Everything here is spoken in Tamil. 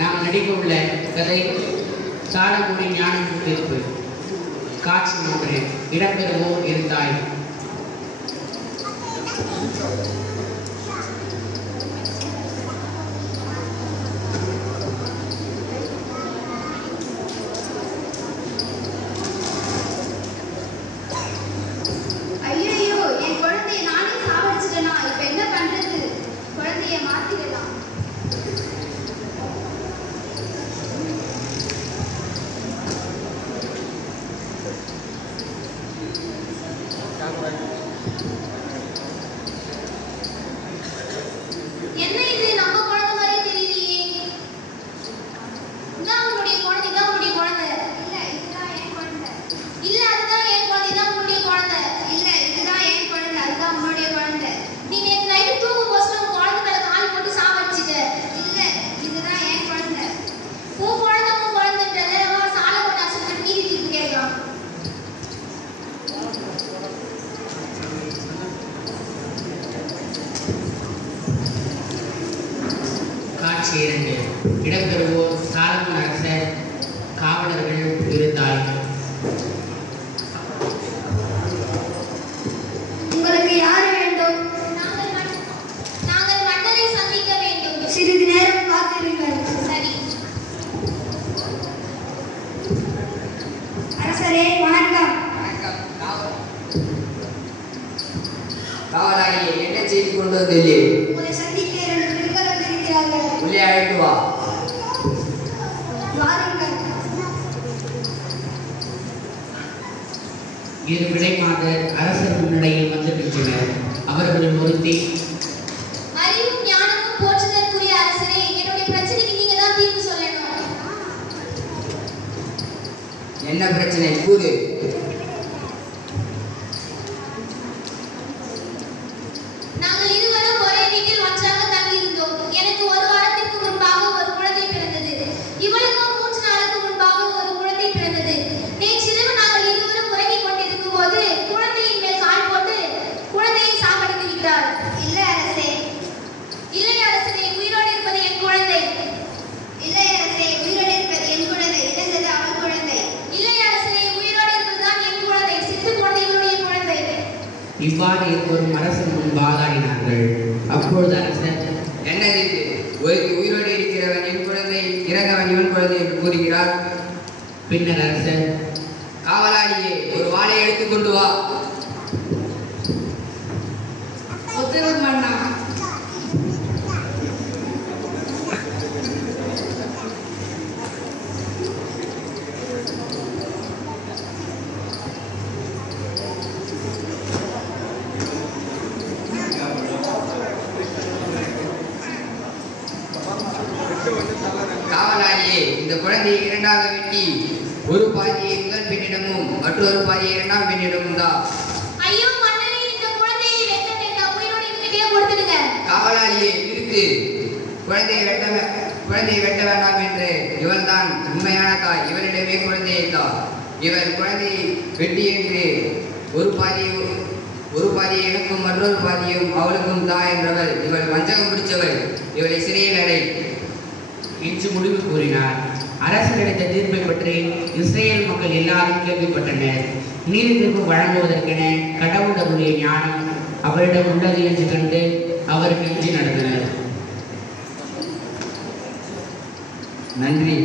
நாம் நடிக்க உள்ள கதை சாலமோனி ஞானம் தீர்ப்பு. காட்சி 3. இடம்பெறுவோர் இருந்தாய். காட்சி 2. இடம்பெறுவோர் சாலமோன் அரசர், காவலர்கள், இருந்தாய். உங்களுக்கு யார் வேண்டும்? நாங்கள் மன்னரை சந்திக்க வேண்டும். சிறிது நேரம் காத்திருங்கள். சரி. அரசரே வணக்கம். காவலாளியே, என்ன செய்து கொண்டு வந்தீர்களே? உங்களை சந்திக்க 2 பெண்கள் வந்திருக்கிறார்கள். உள்ளே அழைத்து வா. வாருங்கள். இரு விடைமாதர் அரசர் முன்னிலையில் வந்திருக்கின்றனர். அவர்கள் ஒருத்தி, அறிவும் ஞானமும் போற்றுதற்குரிய அரசரே, என்னுடைய பிரச்சனைக்கு நீங்க தான் தீர்வு சொல்லணும். என்ன பிரச்சனை கூறு. நாங்கள் இருவரும் ஒரே வீட்டில் ஒன்றாக தங்கியிருந்தோம். எனக்கு 1 வாரத்திற்கு முன்பாக ஒரு குழந்தை பிறந்தது. இவளுக்கும் 3 நாளுக்கு முன்பாக ஒரு குழந்தை பிறந்தது. நேற்றிரவு நாங்கள் இருவரும் உறங்கிக் கொண்டிருக்கும் போது குழந்தையின் மேல் கால் போட்டு குழந்தையை சாகடித்து விட்டார். இல்லை அரசே. இல்லை அரசரே, உயிரோடு இருப்பது என் குழந்தை. இல்லை அரசே, உயிரோடு இருப்பது என் குழந்தை. இறந்தது அவள் குழந்தை. இல்லை அரசரே, உயிரோடு இருப்பதுதான் என் குழந்தை. செத்து போனது இவளுடைய குழந்தை. இவ்வாறு இருவரும் அரசர் முன் வாதாடினார்கள். அப்பொழுது அரசர், என்னது இது? உயிரோடு இருக்கிறவன் என் குழந்தை, இறந்தவன் இவன் குழந்தை என்று கூறுகிறார். பின்னர் அரசர், காவலாளியே, ஒரு வாளை எடுத்துக் கொண்டு வா. உத்தரவு மன்னா. காவலாளியே, இந்த குழந்தையை 2ஆக வெட்டி ஒரு பாதியை முதல் பெண்ணிடமும் மற்றொரு பாதியை 2ஆம் பெண்ணிடமும் தான். ஐயோ மன்னரே, இந்த குழந்தையை வெட்ட வேண்டாம். உயிரோடு இருக்கிட்டே கொடுத்துடுங்க. காவலாளியே, இருக்கு. குழந்தையை வெட்ட வேண்டாம் என்று இவள் தான் உண்மையான தாய். இவளிடமே குழந்தை இல்லா. இவள் குழந்தையை வெட்டி என்று ஒரு பாதியை எனக்கும் மற்றொரு பாதியும் அவளுக்கும் தா என்றவள். இவள் வஞ்சகம் பிடிச்சவள். இவளை சிறையில் அடை என்று முடிவு கூறினார். அரசர் அளித்த தீர்ப்பை பற்றி இஸ்ரேல் மக்கள் எல்லாரும் கேள்விப்பட்டனர். நீதி தீர்ப்பு வழங்குவதற்கென கடவுளுடைய ஞானம் அவரிடம் உள்ளது என்று கண்டு அவருக்கு இன்றி நடந்தனர். நன்றி.